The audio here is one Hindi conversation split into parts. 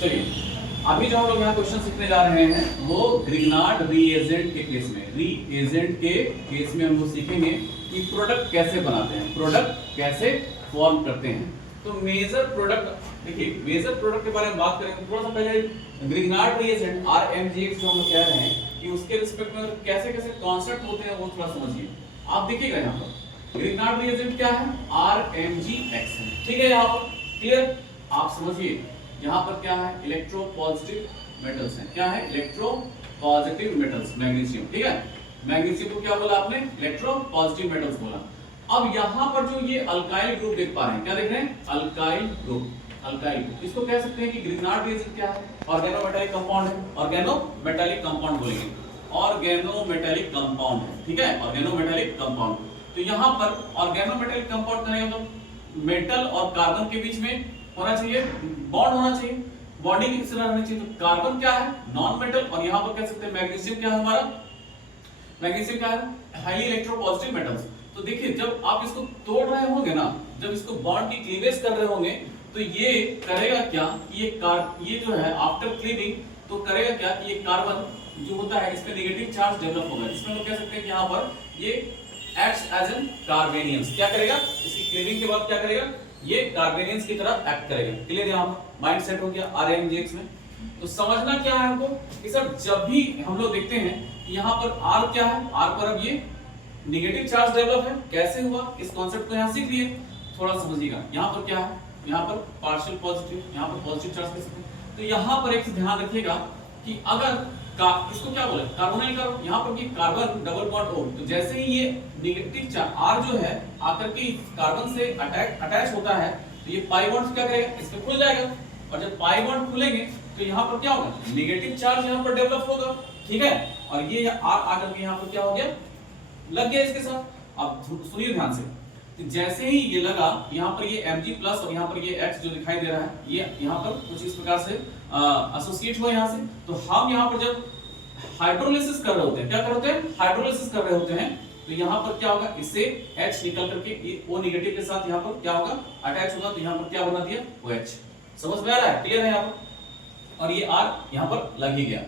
चलिए अभी जो हम लोग यहाँ क्वेश्चन सीखने जा रहे हैं वो ग्रिग्नार्ड रीएजेंट के केस में, रीएजेंट के केस में हम लोग सीखेंगे कि प्रोडक्ट कैसे बनाते हैं, प्रोडक्ट कैसे फॉर्म करते हैं। तो मेजर प्रोडक्ट, देखिए मेजर प्रोडक्ट के बारे में बात करेंगे। थोड़ा सा पहले ग्रिग्नार्ड रीएजेंट RMGX जो हम लोग कह रहे हैं कि उसके रिस्पेक्ट में कैसे कैसे कॉन्सेप्ट होते हैं वो थोड़ा समझिए। आप देखिएगा यहाँ पर ग्रिग्नार्ड रीएजेंट क्या है, RMGX है, ठीक है। यहाँ पर क्लियर, आप समझिए यहाँ पर क्या है, इलेक्ट्रो पॉजिटिव मेटल्स हैं। क्या है, इलेक्ट्रो पॉजिटिव मेटल्स, मैग्नीशियम, ठीक है। मैग्नीशियम को क्या बोला आपने, इलेक्ट्रो पॉजिटिव मेटल्स बोला। अब यहाँ पर जो ये अल्काइल ग्रुप देख पा रहे हैं, क्या देख रहे हैं, अल्काइल ग्रुप, अल्काइल ग्रुप। इसको कह सकते हैं कि ग्रिग्नार्ड रीएजेंट क्या है, ऑर्गेनोमेटालिक कंपाउंड है, ऑर्गेनोमेटालिक कंपाउंड बोलेंगे, ऑर्गेनोमेटालिक कंपाउंड है, ठीक है, ऑर्गेनोमेटालिक कंपाउंड। तो यहाँ पर ऑर्गेनोमेटालिक कंपाउंड करेंगे तो मेटल और कार्बन के बीच में होना चाहिए, बॉन्ड होना चाहिए, बॉन्डिंग किस तरह होनी चाहिए। तो कार्बन क्या है, नॉन मेटल, और यहाँ पर कह सकते हैं मैग्नीशियम क्या है हमारा, मैग्नीशियम क्या है, हाईली इलेक्ट्रोपॉजिटिव मेटल्स। तो देखिए जब आप इसको तोड़ रहे होंगे ना, जब इसको बॉन्ड की क्लीवेज कर रहे होंगे तो ये करेगा क्या कि ये जो है आफ्टर क्लीविंग तो करेगा क्या कि ये कार्बन जो होता है इसमें नेगेटिव चार्ज डेवलप होगा, जिसमें हम कह सकते हैं कि यहाँ पर ये एक्ट्स एज एन कार्बेनियंस। क्या करेगा, इसकी क्लीविंग के बाद क्या करेगा, ये कार्बेनियंस की तरह एक्ट करेगा। क्लियर, यहाँ पर माइंड सेट हो गया RMGX में। तो समझना क्या है हमको कि सर जब भी हम लोग देखते हैं कि यहाँ पर R क्या है, R पर अब ये नेगेटिव चार्ज डेवलप है, कैसे हुआ इस कॉन्सेप्ट को यहाँ सीख लिए, थोड़ा समझिएगा। यहाँ पर क्या है, यहाँ पर पार्शियल पॉजिटिव, यहाँ पर पॉजिटिव चार्ज कह सकते हैं। तो यहाँ पर एक ध्यान रखिएगा कि अगर इसको क्या बोले, कार्बोनाइल कार्बन, यहाँ पर ये कार्बन डबल बॉन्ड O, तो जैसे ही ये नेगेटिव चार्ज R जो है आकर के कार्बन से अटैच होता है तो ये पाई बॉन्ड क्या करेगा, इसमें खुल जाएगा, और जब पाई बॉन्ड खुलेंगे तो यहाँ पर क्या होगा, नेगेटिव चार्ज यहाँ पर डेवलप होगा, ठीक है। और ये R आकर के यहाँ पर क्या हो गया, लग गया इसके साथ। अब सुनिए ध्यान से, तो जैसे ही ये लगा यहाँ पर ये Mg प्लस और यहाँ पर ये H जो दिखाई दे रहा है, ये यहाँ पर कुछ इस प्रकार से एसोसिएट हुआ यहाँ से। तो हम यहाँ पर जब हाइड्रोलिसिस कर रहे होते हैं, क्या कर रहे होते हैं, हाइड्रोलिसिस कर रहे होते हैं, तो यहाँ पर क्या होगा, इससे H निकल करके O नेगेटिव के साथ यहाँ पर क्या होगा, अटैच होगा, तो यहाँ पर क्या बना दिया, OH। समझ में आ रहा है, क्लियर है यहाँ पर। और ये R यहाँ पर लग ही गया।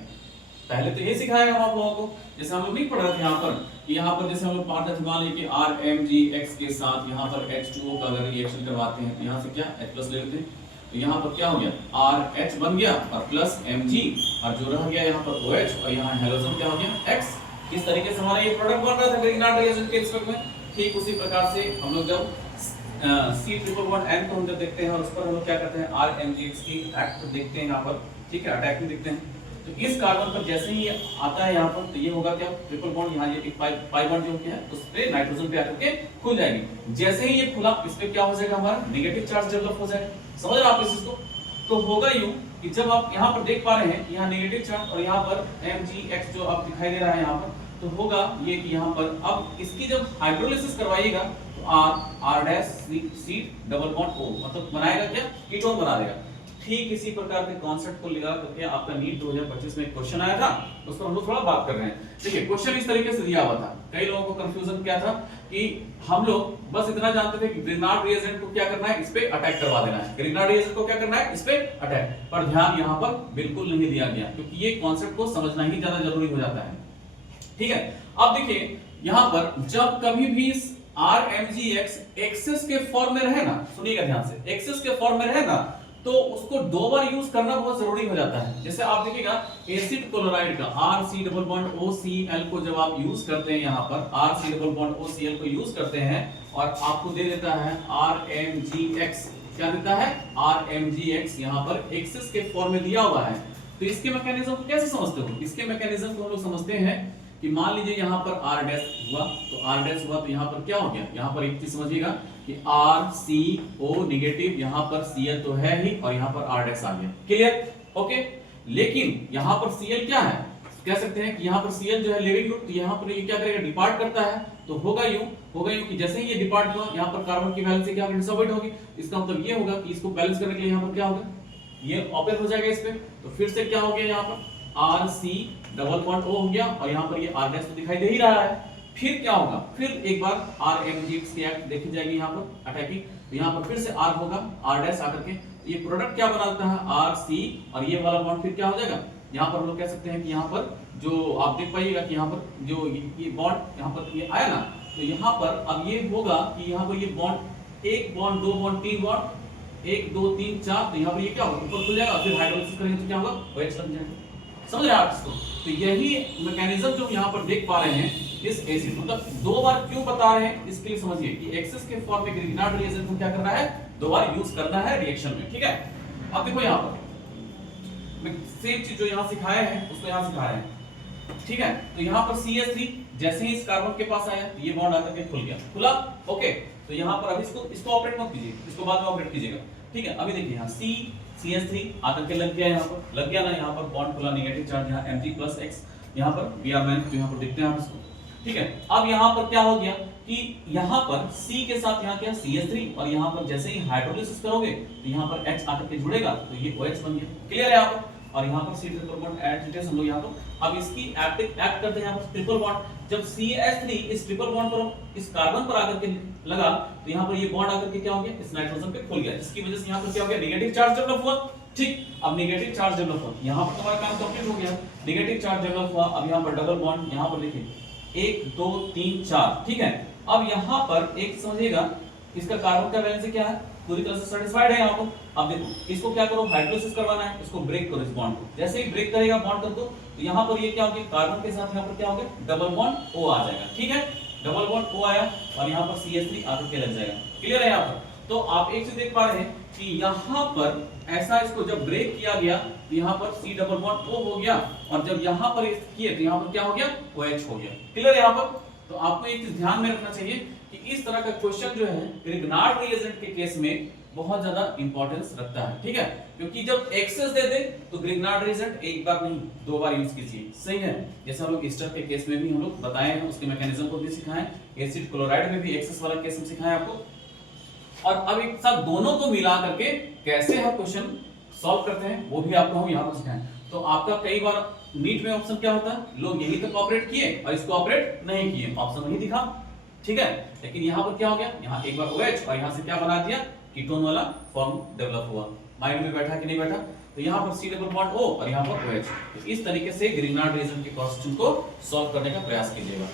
पहले तो ये सिखाया हम आप लोगों को, जैसे हम लोग नहीं पढ़ रहे थे यहाँ पर कि यहाँ पर जैसे हम लोग पार्ट थे, मान लीजिए कि RMGX के साथ यहाँ पर H2O का अगर रिएक्शन करवाते हैं तो यहाँ से क्या H+ ले लेते हैं, तो यहाँ पर क्या हो गया, RH बन गया और प्लस Mg, और जो रह गया यहाँ पर OH, और यहाँ हैलोजन क्या हो गया X। इस तरीके से हमारा ये प्रोडक्ट बन रहा था ग्रिग्नार्ड रीएजेंट के रिस्पेक्ट में। ठीक उसी प्रकार से हम लोग जब C++N को हम जब देखते हैं और उस पर हम लोग क्या करते हैं, RMGX की एक्ट देखते हैं यहाँ पर, ठीक है, अटैक में देखते हैं। तो इस कार्बन पर जैसे ही ये आता है यहाँ पर तो ये होगा क्या, ट्रिपल बॉन्ड, यहाँ ये एक पाई बॉन्ड जो है उस पे नाइट्रोजन पे आकर के खुल जाएगी। जैसे ही ये खुला इस पे क्या हो जाएगा, हमारा नेगेटिव चार्ज डेवलप हो जाएगा। समझ रहे आप इस चीज को। तो होगा यूं कि जब आप यहाँ पर देख पा रहे हैं यहाँ नेगेटिव चार्ज और यहाँ पर MgX जो आप दिखाई दे रहा है यहाँ पर, तो होगा ये कि यहाँ पर अब इसकी जब हाइड्रोलिसिस करवाइएगा तो R'(C) डबल बॉन्ड O मतलब बनाएगा क्या, कीटोन बना देगा। ठीक इसी प्रकार के कॉन्सेप्ट को लगा करके आपका नीट 2025 में एक क्वेश्चन आया था, उस पर हम लोग थोड़ा बात कर रहे हैं। देखिए क्वेश्चन इस तरीके से दिया हुआ था, कई लोगों को कंफ्यूजन क्या था कि हम लोग बस इतना जानते थे कि ग्रिग्नार्ड रीएजेंट को क्या करना है, इस पे अटैक करवा देना है, ग्रिग्नार्ड रीएजेंट को क्या करना है, इस पे अटैक। पर ध्यान यहाँ पर बिल्कुल नहीं दिया गया, क्योंकि ये कॉन्सेप्ट को समझना ही ज्यादा जरूरी हो जाता है, ठीक है। अब देखिए यहाँ पर जब कभी भी RMGX एक्सेस के फॉर्म में रहे ना, सुनिएगा ध्यान से, एक्सेस के फॉर्म में रहे ना तो उसको दो बार यूज करना बहुत जरूरी हो जाता है। जैसे आप देखिएगा एसिड क्लोराइड का RC डबल बॉन्ड OCl को जब आप यूज करते हैं, यहाँ पर RC डबल बॉन्ड OCl को यूज करते हैं और आपको दे देता है RMGX, क्या देता है, RMGX यहाँ पर एक्सेस के फॉर्म में दिया हुआ है। तो इसके मैकेनिज्म को कैसे समझते हो, इसके मैकेनिज्म को हम लोग समझते हैं कि मान लीजिए यहाँ पर R' हुआ, तो R' हुआ तो यहाँ पर क्या हो गया, यहाँ पर एक चीज समझिएगा कि RCO नेगेटिव, यहाँ पर Cl तो है ही और यहाँ पर R' आ गया, क्लियर, ओके। लेकिन यहाँ पर Cl क्या है, कह सकते हैं कि यहाँ पर Cl जो है लिविंग ग्रुप, तो यहाँ पर ये क्या करेगा, डिपार्ट करता है। तो होगा यूं कि जैसे ही ये डिपार्ट हुआ यहाँ पर कार्बन की वैलेंसी क्या होगी, डिसॉर्बिट होगी। इसका मतलब ये होगा कि इसको बैलेंस करने के लिए यहाँ पर क्या होगा, ये ओपन हो जाएगा इस पे, तो फिर से क्या हो गया, यहाँ पर RC डबल बॉन्ड O हो गया और यहाँ पर ये R' तो दिखाई दे ही रहा है। फिर क्या होगा, फिर एक बार RMGX की एक्ट देखी जाएगी यहाँ पर अटैकिंग, तो यहाँ पर फिर से R होगा, R' आकर के ये प्रोडक्ट क्या बनाता है आर सी, और ये वाला बॉन्ड फिर क्या हो जाएगा, यहाँ पर हम लोग कह सकते हैं कि यहाँ पर जो आप देख पाइएगा कि यहाँ पर जो ये बॉन्ड यहाँ पर ये आया ना, तो यहाँ पर अब ये होगा कि यहाँ पर ये बॉन्ड, एक बॉन्ड, दो बॉन्ड, तीन बॉन्ड, 1 2 3 4, तो यहाँ पर ये क्या होगा, ऊपर खुल जाएगा, फिर हाइड्रोलाइसिस करेंगे तो क्या होगा, OH बन जाएगा। समझ रहे हैं आप इसको? तो यही मैकेनिज्म जो यहाँ पर देख पा रहे हैं इस एसिड, मतलब दो बार क्यों बता रहे हैं इसके लिए समझिए कि एक्सेस के फॉर्म में ग्रिग्नार्ड रिएजेंट को क्या करना है, दो बार यूज करना है रिएक्शन में, ठीक है। अब देखो यहाँ पर मैं सेम चीज जो यहाँ सिखाया है उसको यहाँ सिखा रहे हैं, ठीक है। तो यहाँ पर CH3 जैसे ही इस कार्बन के पास आया तो ये बॉन्ड आकर के खुल गया, खुला, ओके। तो यहाँ पर अभी इसको ऑपरेट मत कीजिए, इसको बाद में ऑपरेट कीजिएगा, ठीक है। अभी देखिए यहाँ CH3 आकर के लग गया, यहाँ पर लग गया ना, यहाँ पर बॉन्ड खुला, नेगेटिव चार्ज यहाँ Mg+X, यहाँ पर Br- जो यहाँ पर देखते हैं आप इसको, ठीक है। अब यहाँ पर क्या हो गया कि यहाँ पर C के साथ यहाँ क्या CH3, और यहाँ पर जैसे ही हाइड्रोलिसिस करोगे तो यहाँ पर H आकर के जुड़ेगा तो ये OH बन गया, क्लियर है यहाँ पर। और यहाँ पर C triple bond add details हम लोग यहाँ पर अब इसकी एक्ट करते हैं यहाँ पर ट्रिपल बॉन्ड। जब CH3 इस ट्रिपल बॉन्ड पर इस कार्बन पर आकर के लगा तो यहाँ पर ये बॉन्ड आकर के क्या हो गया, इस नाइट्रोजन पे खुल गया, जिसकी वजह से यहाँ पर क्या हो गया, नेगेटिव चार्ज डेवलप हुआ, ठीक। अब नेगेटिव चार्ज डेवलप हुआ, यहाँ पर तुम्हारा काम कंप्लीट हो गया, नेगेटिव चार्ज डेवलप हुआ। अब यहाँ पर डबल बॉन्ड, यहाँ पर देखिए 1 2 3 4, ठीक है। अब यहाँ पर एक समझिएगा इसका कार्बन का वैलेंसी क्या है, पूरी तरह से सेटिस्फाइड है यहाँ पर। अब देखो इसको क्या करो, हाइड्रोलिसिस करवाना है, इसको ब्रेक करो इस बॉन्ड को, जैसे ही ब्रेक करेगा बॉन्ड कर दो तो यहाँ पर ये क्या हो गया, कार्बन के साथ यहाँ पर क्या हो गया, डबल बॉन्ड O आ जाएगा, ठीक है। डबल बॉन्ड O आया और यहाँ पर CH3 आकर के लग जाएगा, क्लियर है यहाँ पर। तो आप एक चीज देख पा रहे हैं कि यहाँ पर ऐसा इसको जब ब्रेक किया गया तो यहाँ पर C डबल बॉन्ड O हो गया, और जब यहाँ पर किए तो यहाँ पर क्या हो गया, OH हो गया, क्लियर है यहाँ पर। तो आपको एक चीज ध्यान में रखना चाहिए कि इस तरह का क्वेश्चन जो है ग्रिग्नार्ड रिएजेंट के केस में बहुत ज्यादा इंपॉर्टेंस रखता है, ठीक है। क्योंकि जब एक्सेस दे दे तो ग्रिग्नार्ड रिएजेंट एक बार नहीं दो बार यूज कीजिए, सही है। जैसे हम लोग ईस्टर के केस में भी हम लोग बताए हैं, उसके मैकेनिज्म को भी सिखाएं, एसिड क्लोराइड में भी एक्सेस वाला केस हम सिखाएं आपको। और अब एक साथ दोनों को मिला करके कैसे हम क्वेश्चन सॉल्व करते हैं वो भी आपको हम यहाँ पर सिखाएं। तो आपका कई बार नीट में ऑप्शन क्या होता है, लोग यही तक ऑपरेट किए और इसको ऑपरेट नहीं किए, ऑप्शन वही दिखा, ठीक है। लेकिन यहाँ पर क्या हो गया, यहाँ एक बार OH और यहाँ से क्या बना दिया, कीटोन वाला फॉर्म डेवलप हुआ। माइंड में बैठा कि नहीं बैठा, तो यहाँ पर C डबल बॉन्ड O और यहाँ पर OH। तो इस तरीके से ग्रिग्नार्ड रिएजेंट के क्वेश्चन को सॉल्व करने का प्रयास कीजिएगा।